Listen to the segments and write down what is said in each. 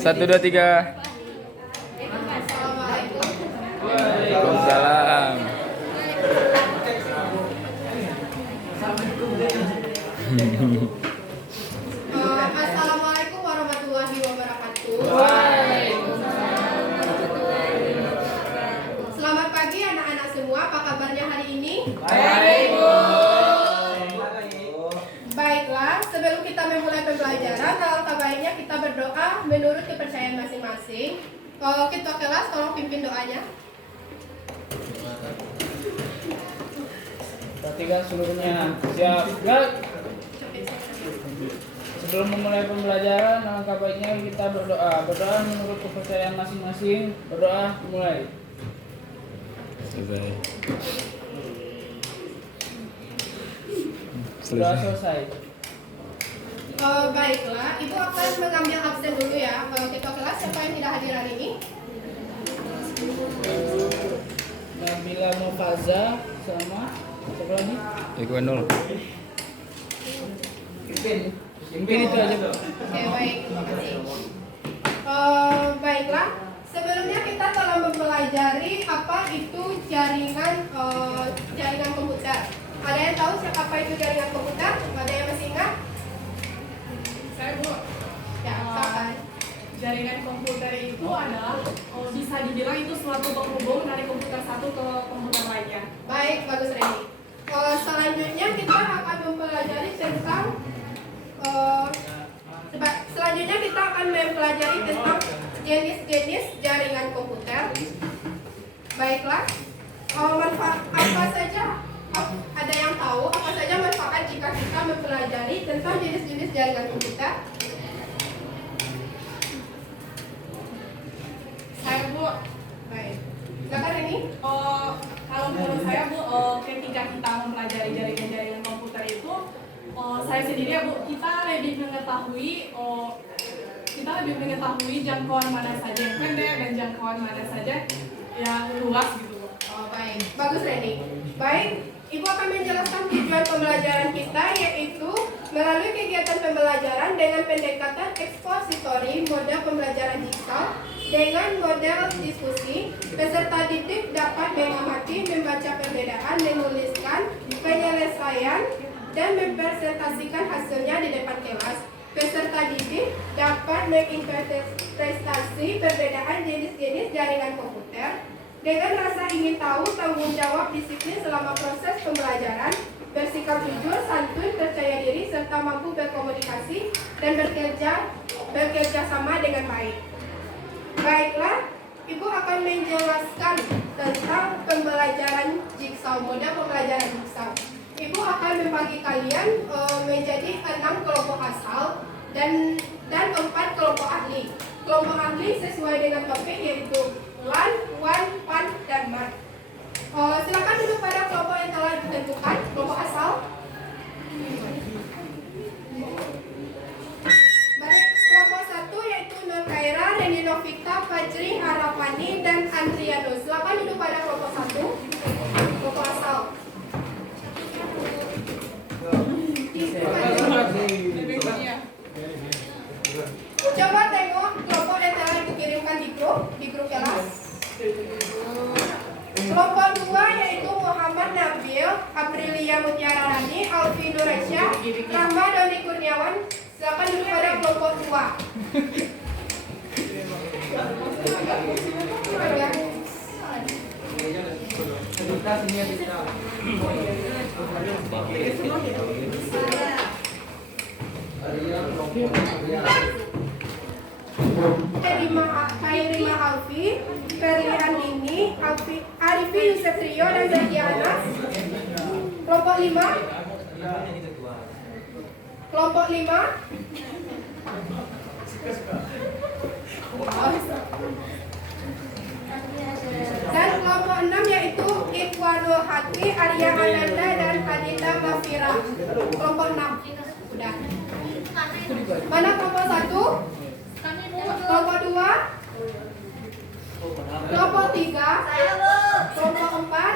1, 2, 3. Waalaikumsalam. Assalamualaikum warahmatullahi wabarakatuh. Selamat pagi anak-anak semua. Apa kabarnya hari ini? Baik, Bu. Baiklah, sebelum kita memulai pembelajaran, alangkah baiknya kita berdoa menurut kepercayaan masing-masing. Ketua kelas, tolong pimpin doanya. Perhatikan seluruhnya. Siap, gerak. Sebelum memulai pembelajaran, alangkah baiknya kita berdoa. Berdoa menurut kepercayaan masing-masing. Berdoa, mulai. Selesai. Berdoa selesai. Baiklah, Ibu akan mengambil absen dulu ya. Ketua kelas, siapa yang tidak hadir hari ini? Nabila Mufaza sama siapa lagi? Iku nol. Pimpin itu aja, Bu. Oke, baik, terima kasih. Baiklah, sebelumnya kita telah mempelajari apa itu jaringan komputer. Ada yang tahu apa itu jaringan komputer? Ada yang masih ingat? Saya, Bu. Ya, silakan. Jaringan komputer itu adalah bisa dibilang itu suatu penghubung dari komputer satu ke komputer lainnya. Baik, bagus Reni. Selanjutnya kita akan mempelajari tentang jenis-jenis jaringan komputer. Baiklah, manfaat apa saja? Ada yang tahu apa saja manfaat jika kita mempelajari tentang jenis-jenis jaringan komputer? Saya, Bu. Baik, silakan Reni. Kalau menurut saya, Bu, ketika kita mempelajari jaringan komputer itu, saya sendiri ya, Bu, kita lebih mengetahui jangkauan mana saja yang pendek dan jangkauan mana saja yang luas gitu, Bu. Baik, bagus Reni. Baik, Ibu akan menjelaskan tujuan pembelajaran kita, yaitu melalui kegiatan pembelajaran dengan pendekatan ekspositori, model pembelajaran jigsaw dengan model diskusi. Peserta didik dapat mengamati, membaca perbedaan, menuliskan penyelesaian, dan mempresentasikan hasilnya di depan kelas. Peserta didik dapat menginterpretasi perbedaan jenis-jenis jaringan komputer dengan rasa ingin tahu, tanggung jawab, disiplin selama proses pembelajaran, bersikap jujur, santun, percaya diri, serta mampu berkomunikasi dan bekerja sama dengan baik. Baiklah, Ibu akan menjelaskan tentang pembelajaran jigsaw, model pembelajaran jigsaw. Ibu akan membagi kalian menjadi 6 kelompok asal dan 4 kelompok ahli. Kelompok ahli sesuai dengan topik yaitu LAN, WAN, PAN, dan MAN. Silakan duduk pada kelompok yang telah ditentukan. Kelompok asal. Baik, kelompok 1 yaitu Nur Khaira, Reni Novita, Fajri, Harapani, dan Andriano. Silakan duduk pada kelompok 1. Kelompok asal. Coba tengok kelompok yang telah dikirimkan di grup kelas. Kelompok 2 yaitu Muhammad Nabil, Aprilia Mutiara Rani, Alfi Nuraisyah, Rahma Doni Kurniawan. Silakan duduk pada kelompok 2. Kairima Alfi, Ferli Andini, Arifi Yusef Rio, dan Zaki Anas. Kelompok 5. Kelompok 5. Dan kelompok 6 yaitu Ikhwanul Hati, Arya Ananda, dan Adita Mafira. Kelompok 6. Sudah. Mana kelompok 1? Kelompok 2? Kelompok 3? Kelompok 4?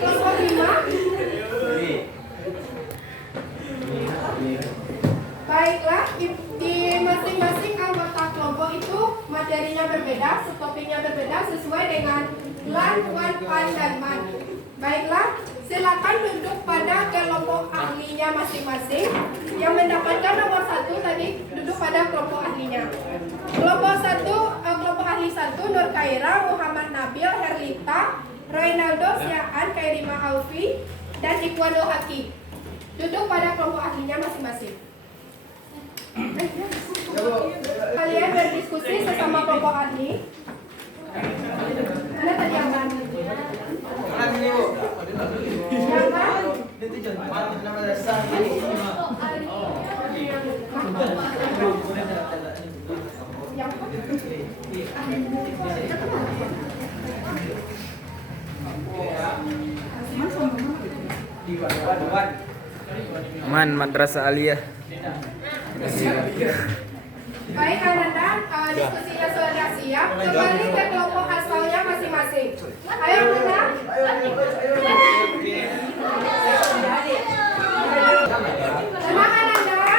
Kelompok 5? Baiklah, di masing-masing anggota kelompok berbeda, subtopiknya berbeda sesuai dengan LAN, WAN, PAN, dan MAN. Baiklah, silakan duduk pada kelompok ahlinya masing-masing. Yang mendapatkan nomor 1 tadi duduk pada kelompok ahlinya. Kelompok ahli 1 Nur Kaira, Muhammad Nabil, Herlita, Reynaldo, Syaan, Kairima Aufi, dan Ikhwano Haki. Duduk pada kelompok ahlinya masing-masing. Kalian berdiskusi sesama kelompok ahli. Mana tadi yang mana? Man Madrasah Aliyah. Baik, Ananda, diskusinya sudah siap. Kembali ke kelompok asalnya masing-masing. Ayo, Ananda. Tenang, Ananda.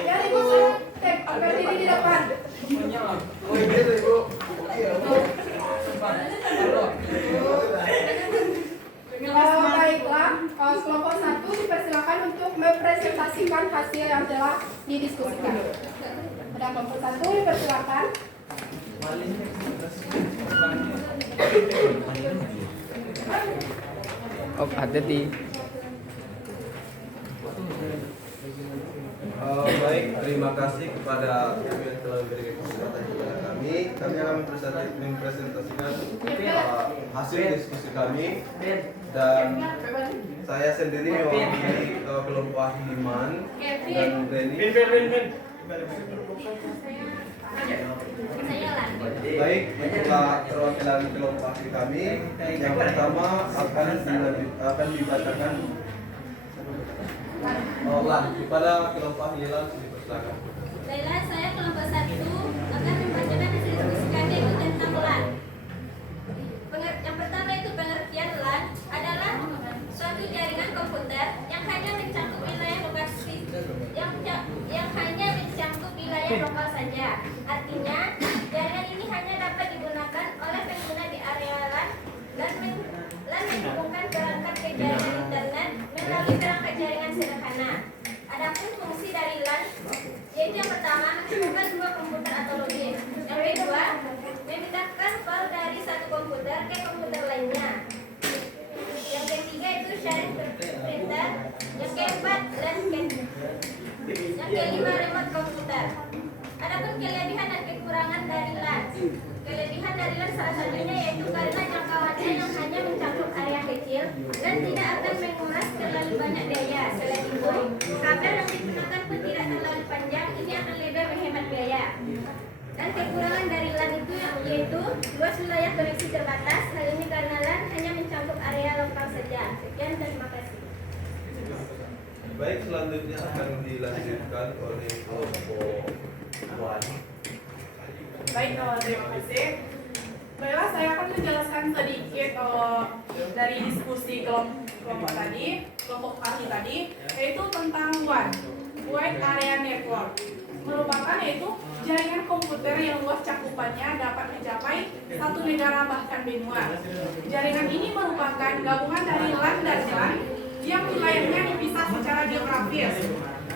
Jadi berdiri di depan. Baiklah, kelompok 1 dipersilakan untuk mempresentasikan hasil yang telah didiskusikan. Pada kelompok 1 dipersilakan. Oh, hati-hati. Baik, terima kasih kepada kami yang telah memberikan kesempatan kepada kami. Kami akan mempresentasikan hasil diskusi kami, dan saya sendiri mewakili kelompok ahli MAN dan Reni. Baik, itulah perwakilan kelompok ahli kami. Yang pertama akan dibacakan LAN kepada kelompok ahli LAN, dipersilakan. Baiklah, saya kelompok 1 akan membacakan hasil diskusi kami tentang LAN. Yang pertama itu pengertian LAN adalah suatu jaringan komputer yang hanya mencakup wilayah lokasi yang hanya mencakup wilayah lokal saja. Artinya, jaringan ini hanya dapat digunakan oleh pengguna di area LAN dan menghubungkan perangkat ke jaringan internet melalui perangkat jaringan sederhana. Adapun fungsi dari LAN yaitu yang pertama menghubungkan dua komputer atau login. Yang kedua, memindahkan file dari satu komputer ke komputer lainnya. Yang ketiga itu sharing printer. Yang keempat, LAN cache. Yang kelima, remote komputer. Adapun kelebihan dan kekurangan dari LAN. Kelebihan dari LAN salah satunya yaitu karena jangkauannya yang hanya mencakup area kecil dan tidak akan menguras terlalu banyak biaya. Selain itu, kabel yang digunakan pun tidak terlalu panjang, ini akan lebih menghemat biaya. Dan kekurangan dari LAN itu yaitu luas wilayah koneksi terbatas. Hal ini karena LAN hanya mencakup area lokal saja. Sekian, terima kasih. Baik, selanjutnya akan dilanjutkan oleh kelompok WAN. Baik, terima kasih. Baiklah, saya akan menjelaskan sedikit dari diskusi kelompok ahli tadi, yaitu tentang WAN, Wide Area Network. Merupakan yaitu jaringan komputer yang luas cakupannya dapat mencapai 1 negara bahkan benua. Jaringan ini merupakan gabungan dari LAN dan WAN yang wilayahnya dipisah secara geografis.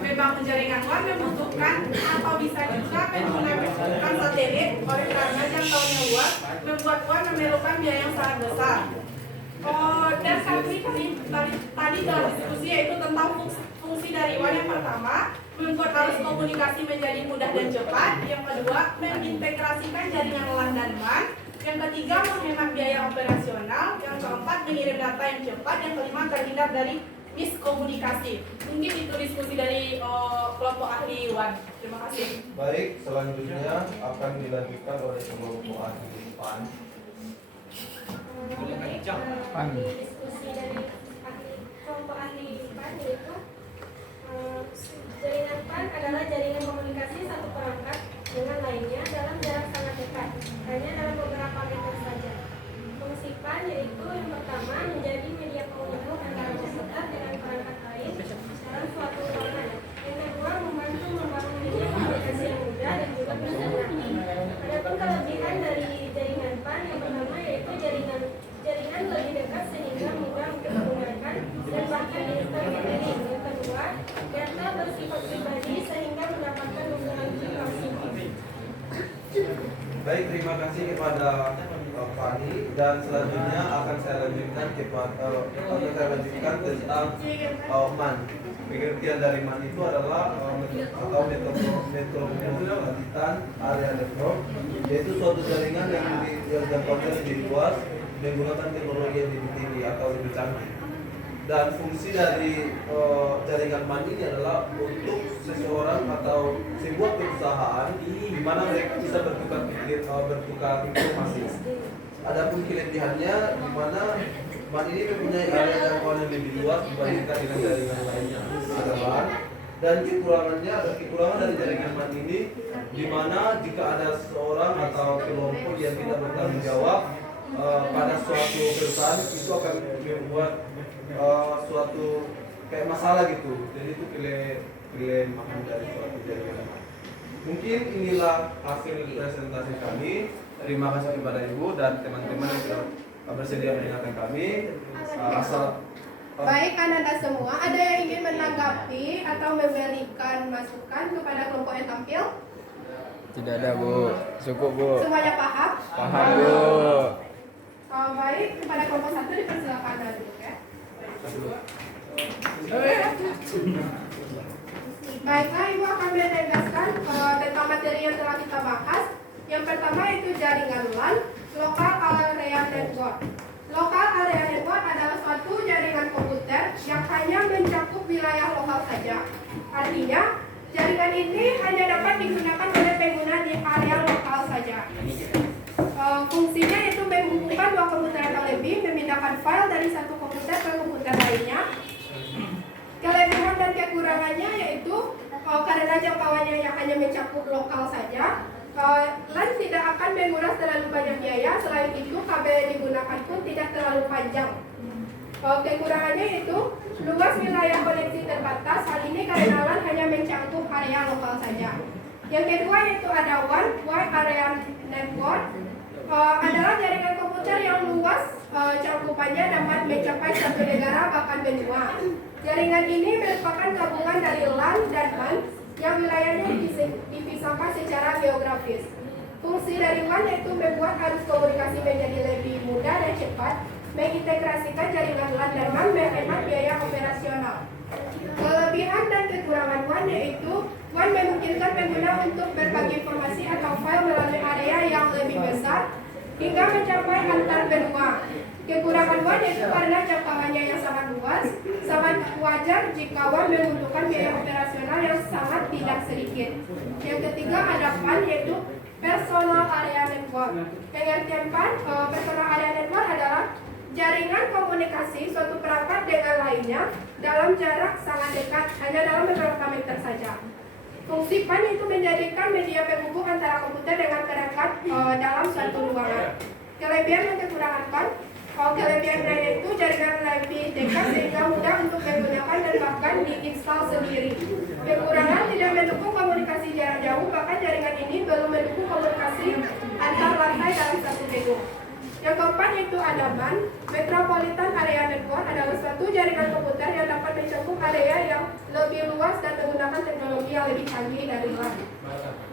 Membangun jaringan WAN membutuhkan atau bisa juga membutuhkan satelit, oleh karena jangkauannya luas, membuat WAN memerlukan biaya yang sangat besar. Dan tadi dalam diskusi yaitu tentang fungsi dari WAN. Yang pertama, membuat arus komunikasi menjadi mudah dan cepat. Yang kedua, mengintegrasikan jaringan LAN dan WAN. Yang ketiga, menghemat biaya operasional. Yang keempat, mengirim data yang cepat. Yang kelima, terhindar dari miskomunikasi. Mungkin itu diskusi dari kelompok ahli WAN. Terima kasih. Baik, selanjutnya akan dilanjutkan oleh kelompok ahli PAN. PAN. Diskusi dari kelompok ahli PAN yaitu jaringan PAN adalah jaringan komunikasi satu perangkat dengan lainnya dalam jarak sangat dekat, hanya dalam beberapa meter saja. Fungsi PAN yaitu yang pertama menjadi media penghubung antara komputer dengan perangkat lain dalam suatu ruangan. Yang kedua, membantu membangun media komunikasi yang mudah dan juga bersederhana. Adapun kelebihan Baik, terima kasih kepada Fani dan selanjutnya akan saya lanjutkan tentang MAN. Pengertian dari MAN itu adalah atau metropolitan area network, yaitu suatu jaringan yang jangkauannya lebih luas menggunakan teknologi yang lebih tinggi atau lebih canggih. Dan fungsi dari jaringan MAN ini adalah untuk seseorang atau sebuah perusahaan di mana mereka bisa bertukar informasi. Adapun kelebihannya di mana MAN ini mempunyai area jangkauan yang lebih luas dibandingkan dengan jaringan lainnya adalah, dan kekurangan dari jaringan MAN ini di mana jika ada seseorang atau kelompok yang tidak bertanggung jawab pada suatu perusahaan, itu akan membuat suatu kayak masalah gitu. Jadi itu kelemahan dari suatu jaringan. Mungkin inilah hasil presentasi kami. Terima kasih kepada Ibu dan teman-teman yang sudah bersedia mendengarkan kami. Baik, Anda semua, ada yang ingin menanggapi atau memberikan masukan kepada kelompok yang tampil? Tidak ada, Bu. Cukup, Bu. Semuanya paham? Paham, Bu. Baik, kepada kelompok 1 dipersilakan Anda dulu ya. Baiklah, Ibu akan menegaskan tentang materi yang telah kita bahas. Yang pertama itu jaringan LAN, Local Area Network. Local Area Network adalah suatu jaringan komputer yang hanya mencakup wilayah lokal saja. Artinya, jaringan ini hanya dapat digunakan oleh pengguna di area lokal saja. Fungsinya itu menghubungkan dua komputer atau lebih, memindahkan file dari satu komputer ke komputer lainnya. Kelebihan dan kekurangannya yaitu karena jangkauannya yang hanya mencakup lokal saja, LAN tidak akan menguras terlalu banyak biaya. Selain itu, kabel yang digunakan pun tidak terlalu panjang. Kekurangannya itu luas wilayah koneksi terbatas. Hal ini karena LAN hanya mencakup area lokal saja. Yang kedua yaitu ada Wide Area Network. Adalah jaringan komputer yang luas, cakupannya dapat mencapai satu negara bahkan benua. Jaringan ini merupakan gabungan dari LAN dan MAN yang wilayahnya dipisahkan secara geografis. Fungsi dari WAN yaitu membuat arus komunikasi menjadi lebih mudah dan cepat, mengintegrasikan jaringan LAN dan MAN menghemat biaya operasional. Kelebihan dan kekurangan WAN yaitu WAN memungkinkan pengguna untuk berbagi informasi atau file melalui area yang lebih besar hingga mencapai antar benua. Kekurangan WAN yaitu karena jangkauannya yang sangat luas, sangat wajar jika WAN membutuhkan biaya operasional yang sangat tidak sedikit. Yang ketiga ada PAN yaitu Personal Area Network. Pengertian PAN, Personal Area Network adalah jaringan komunikasi suatu perangkat dengan lainnya dalam jarak sangat dekat, hanya dalam beberapa meter saja. Fungsi PAN itu menjadikan media penghubung antara komputer dengan perangkat dalam suatu ruangan. Kelebihan dan kekurangan PAN, kelebihannya yaitu jaringan lebih dekat sehingga mudah untuk digunakan dan bahkan diinstal sendiri. Kekurangan tidak mendukung komunikasi jarak jauh, bahkan jaringan ini belum mendukung komunikasi antar lantai dalam satu gedung. Yang keempat yaitu ada MAN, Metropolitan Area Network adalah suatu jaringan komputer yang dapat mencakup area yang lebih luas dan menggunakan teknologi yang lebih canggih dari LAN.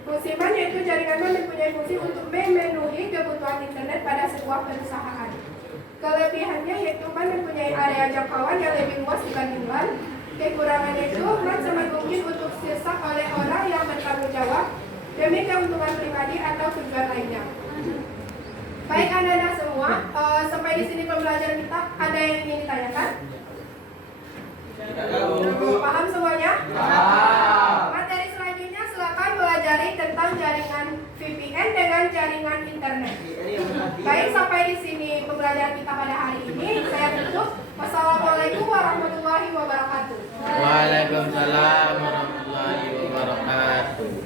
Fungsi MAN yaitu jaringan MAN mempunyai fungsi untuk memenuhi kebutuhan internet pada sebuah perusahaan. Kelebihannya yaitu MAN mempunyai area jangkauan yang lebih luas dibanding LAN. Kekurangannya itu MAN sangat mungkin untuk disesak oleh orang yang bertanggung jawab demi keuntungan pribadi atau tujuan lainnya. Baik anak-anak semua, sampai di sini pembelajaran kita, ada yang ingin ditanyakan? Paham semuanya? Materi selanjutnya silakan pelajari tentang jaringan VPN dengan jaringan internet. Baik, sampai di sini pembelajaran kita pada hari ini. Saya tutup. Wassalamualaikum warahmatullahi wabarakatuh. Waalaikumsalam warahmatullahi wabarakatuh.